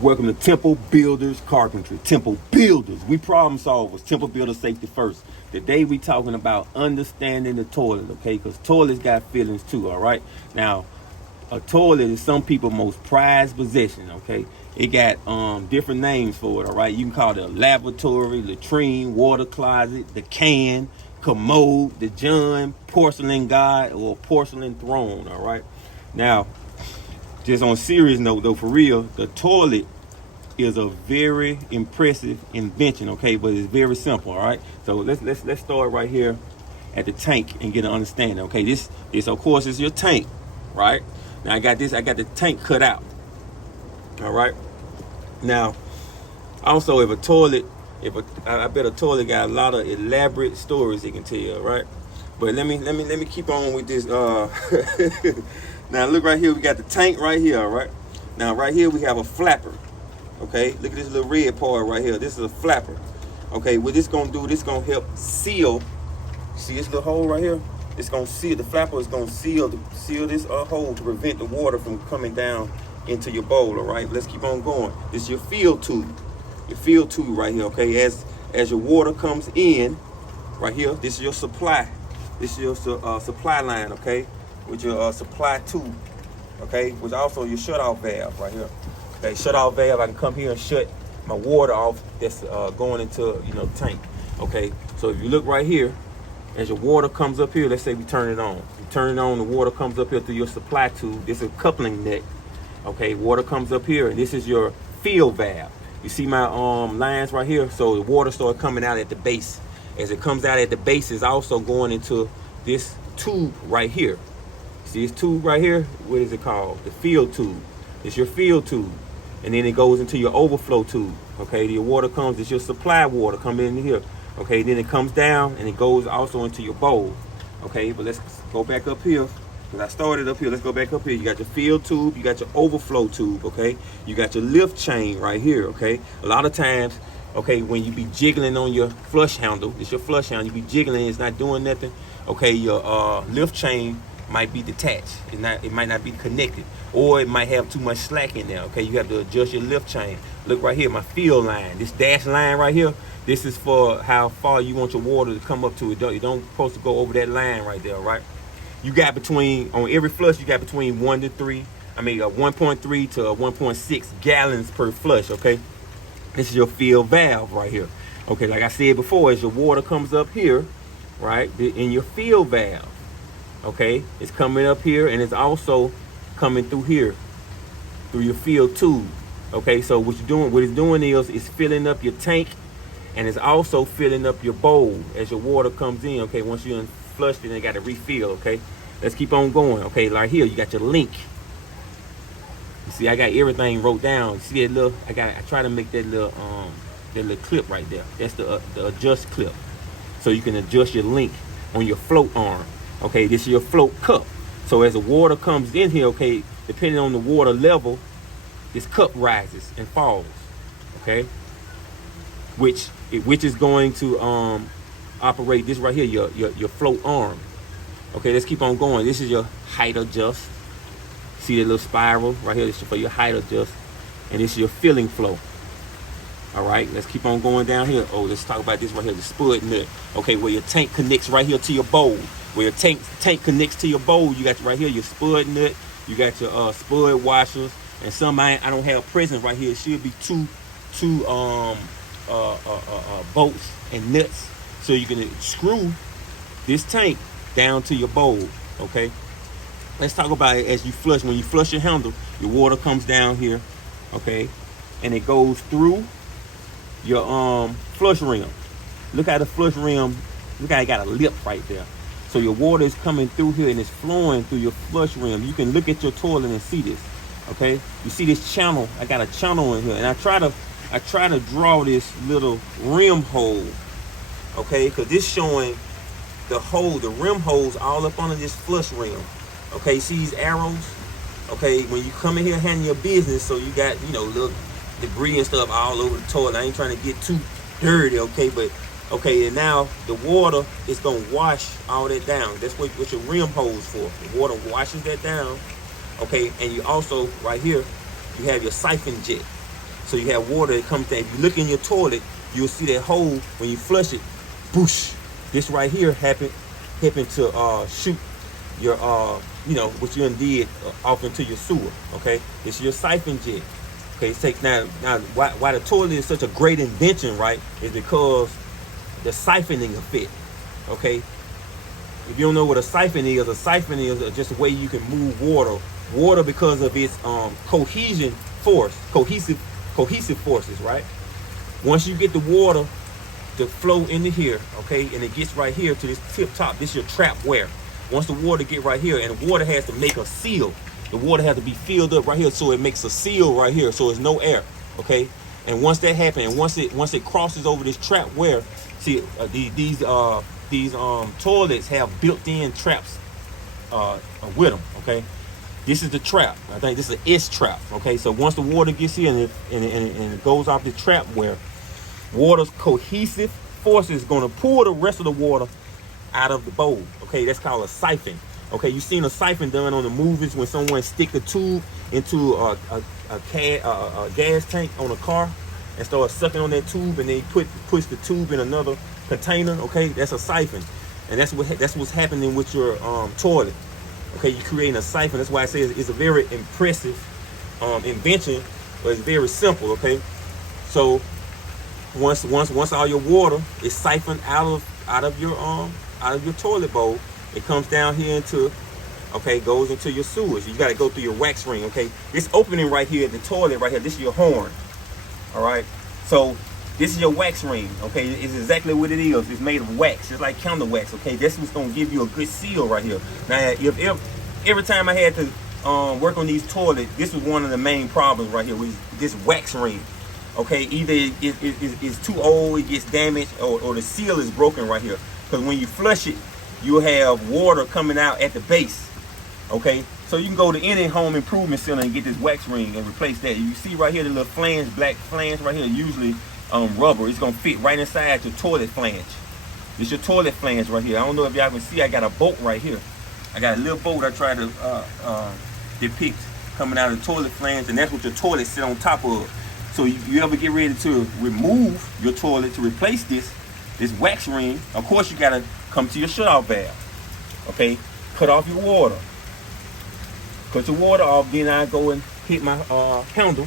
Welcome to Temple Builders Carpentry. Temple Builders. We problem solvers. Temple Builder Safety First. Today we talking about understanding the toilet, okay? Because toilets got feelings too, all right? Now, a toilet is some people's most prized possession, okay? It got different names for it, all right? You can call it a lavatory, latrine, water closet, the can, commode, the john, porcelain god, or porcelain throne, all right? Now, just on a serious note though, for real, the toilet is a very impressive invention, okay? But it's very simple, all right? So let's start right here at the tank and get an understanding, okay? This of course is your tank, right? Now I got the tank cut out, all right? Now, also I bet a toilet got a lot of elaborate stories it can tell, right? But let me keep on with this. Now look right here, we got the tank right here, all right? Now right here we have a flapper, okay? Look at this little red part right here. This is a flapper, okay? What this gonna do, this gonna help seal, see this little hole right here? It's gonna seal, the flapper is gonna seal this hole to prevent the water from coming down into your bowl, all right? Let's keep on going. This is your fill tube right here, okay? As your water comes in, right here, this is your supply. This is your supply line, okay? With your supply tube, okay? Which also your shut-off valve right here. Okay, shut-off valve, I can come here and shut my water off that's going into, tank. Okay, so if you look right here, as your water comes up here, let's say we turn it on. You turn it on, the water comes up here through your supply tube. This is a coupling neck. Okay, water comes up here, and this is your fill valve. You see my lines right here? So the water starts coming out at the base. As it comes out at the base, it's also going into this tube right here. See this tube right here? What is it called? The fill tube. It's your fill tube. And then it goes into your overflow tube. Okay, your water comes, it's your supply water coming in here. Okay, then it comes down and it goes also into your bowl. Okay, but let's go back up here. Because I started up here, let's go back up here. You got your fill tube, you got your overflow tube, okay? You got your lift chain right here, okay? A lot of times, okay, when you be jiggling on your flush handle, it's your flush handle, you be jiggling, it's not doing nothing, okay, your lift chain might be detached. It might not be connected, or it might have too much slack in there, okay? You have to adjust your lift chain. Look right here, my fill line, this dash line right here, this is for how far you want your water to come up to it. You don't supposed to go over that line right there, right? You got on every flush, you got between 1.3 to 1.6 gallons per flush, okay? This is your fill valve right here. Okay, like I said before, as your water comes up here, right, in your fill valve, okay, it's coming up here and it's also coming through here, through your fill tube. Okay, so what it's doing is filling up your tank, and it's also filling up your bowl as your water comes in. Okay, once you're flushed, then you got to refill. Okay, let's keep on going. Okay, right here you got your link. You see, I got everything wrote down. See that little? I try to make that little clip right there. That's the adjust clip, so you can adjust your link on your float arm. Okay, this is your float cup. So as the water comes in here, okay, depending on the water level, this cup rises and falls. Okay, which is going to operate this right here, your float arm. Okay, let's keep on going. This is your height adjust. See that little spiral right here? This is for your height adjust. And this is your filling flow. All right, let's keep on going down here. Oh, let's talk about this right here, the spud nut. Okay, where your tank connects right here to your bowl. Where your tank connects to your bowl, you got right here your spud nut. You got your spud washers. And some I don't have present right here. It should be two bolts and nuts, so you can screw this tank down to your bowl. Okay, let's talk about it as you flush. When you flush your handle, your water comes down here, okay, and it goes through your flush rim. Look how the flush rim, look how it got a lip right there. So your water is coming through here and it's flowing through your flush rim. You can look at your toilet and see this. Okay, you see this channel? I got a channel in here, and I try to draw this little rim hole, okay, because this showing the hole, the rim holes all up under this flush rim. Okay, see these arrows? Okay, when you come in here handling your business, so you got, little debris and stuff all over the toilet. I ain't trying to get too dirty, okay, but okay, and now the water is gonna wash all that down. That's what your rim holes for. The water washes that down. Okay, and you also right here you have your siphon jet. So you have water that comes down. If you look in your toilet, you'll see that hole when you flush it. Boosh. This right here happened to shoot your what you did off into your sewer. Okay, it's your siphon jet. Okay, take now why the toilet is such a great invention, right? Is because the siphoning effect. Okay, if you don't know what a siphon is just a way you can move water because of its cohesive forces, right? Once you get the water to flow into here, okay, and it gets right here to this tip top, this is your trap wear. Once the water get right here, and the water has to make a seal, the water has to be filled up right here, so it makes a seal right here, so there's no air, okay. And once that happens, and once it crosses over this trap wear, see these toilets have built-in traps with them, okay. This is the trap. I think this is an S trap, okay. So once the water gets here and it goes off the trap wear, water's cohesive force is going to pull the rest of the water out of the bowl. Okay, that's called a siphon. Okay, you've seen a siphon done on the movies when someone stick a tube into a gas tank on a car and start sucking on that tube, and they push the tube in another container. Okay, that's a siphon, and that's what's happening with your toilet. Okay, you're creating a siphon. That's why I say it's a very impressive invention, but it's very simple. Okay, so once all your water is siphoned out of your toilet bowl, it comes down here into, okay, goes into your sewers. You got to go through your wax ring. Okay, this opening right here at the toilet right here, this is your horn. All right, so this is your wax ring. Okay, it's exactly what it is. It's made of wax. It's like counter wax. Okay, that's what's gonna give you a good seal right here. Now, if every time I had to work on these toilets, this was one of the main problems right here, was this wax ring. Okay, either it's too old, it gets damaged, or the seal is broken right here. Because when you flush it, you'll have water coming out at the base. Okay, so you can go to any home improvement center and get this wax ring and replace that. You see right here the little flange, black flange right here, usually rubber. It's gonna fit right inside your toilet flange. It's your toilet flange right here. I don't know if y'all can see, I got a bolt right here. I got a little bolt I try to depict coming out of the toilet flange, and that's what your toilet sit on top of. So you ever get ready to remove your toilet to replace this wax ring, of course you gotta come to your shut-off valve. Okay, cut off your water. Cut your water off, then I go and hit my handle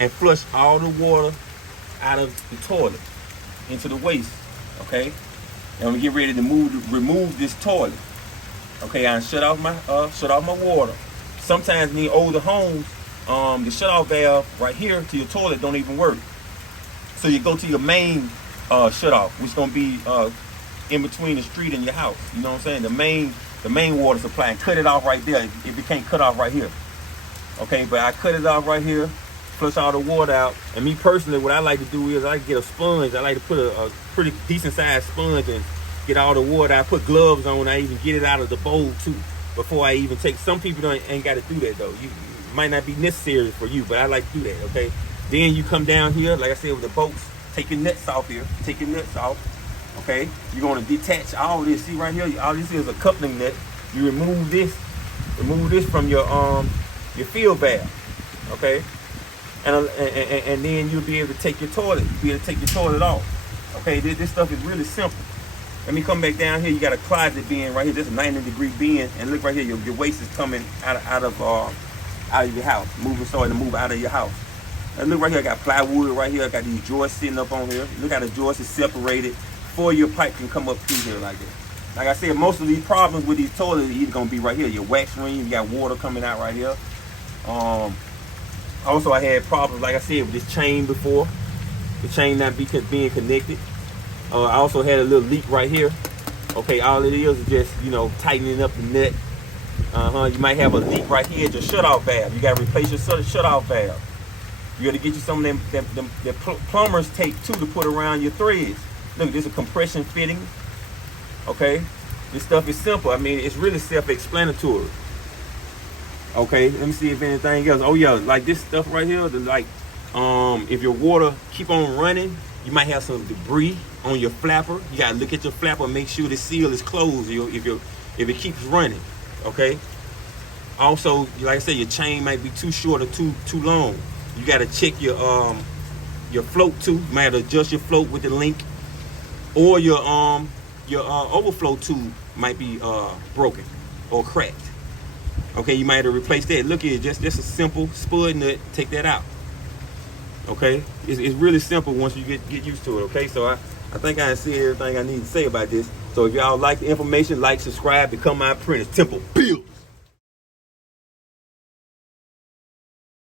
and flush all the water out of the toilet into the waste. Okay, and we get ready to remove this toilet. Okay, I shut off my water. Sometimes in the older homes, the shut-off valve right here to your toilet don't even work. So you go to your main shut-off, which is gonna be in between the street and your house. You know what I'm saying? The main water supply, and cut it off right there if it can't cut off right here. Okay, but I cut it off right here, flush all the water out. And me personally, what I like to do is I get a sponge. I like to put a pretty decent sized sponge and get all the water. I put gloves on. I even get it out of the bowl too before I even take. Some people ain't got to do that though. You might not be necessary for you, but I like to do that. Okay, then you come down here, like I said, with the bolts. Take your nuts off here. Take your nuts off. Okay, you're going to detach all this. See right here, all this is a coupling nut. You remove this from your field valve. Okay, and then you'll be able to take your toilet. You'll be able to take your toilet off. Okay, this stuff is really simple. Let me come back down here. You got a closet bin right here. This is a 90-degree bin, and look right here. Your waste is coming out of your house. Starting to move out of your house. And look right here. I got plywood right here. I got these joists sitting up on here. Look how the joist is separated before your pipe can come up through here like that. Like I said, most of these problems with these toilets are either gonna be right here. Your wax ring, you got water coming out right here. Also, I had problems, like I said, with this chain before. The chain not being connected. I also had a little leak right here. Okay, all it is just, tightening up the nut. You might have a leak right here at your shut-off valve. You gotta replace your shut-off valve. You gotta get you some of them plumber's tape too to put around your threads. Look, this is a compression fitting. Okay, this stuff is simple. I mean, it's really self-explanatory. Okay, let me see if anything else. Oh yeah, like this stuff right here. If your water keep on running, you might have some debris on your flapper. You gotta look at your flapper and make sure the seal is closed. If it keeps running. Okay. Also, like I said, your chain might be too short or too long. You got to check your float too. You might have to adjust your float with the link, or your overflow tube might be broken or cracked. Okay, you might have to replace that. Look here, just a simple spud nut. Take that out. Okay, it's really simple once you get used to it. Okay, so I think I said everything I need to say about this. So if y'all like the information, like, subscribe, become my apprentice. Temple.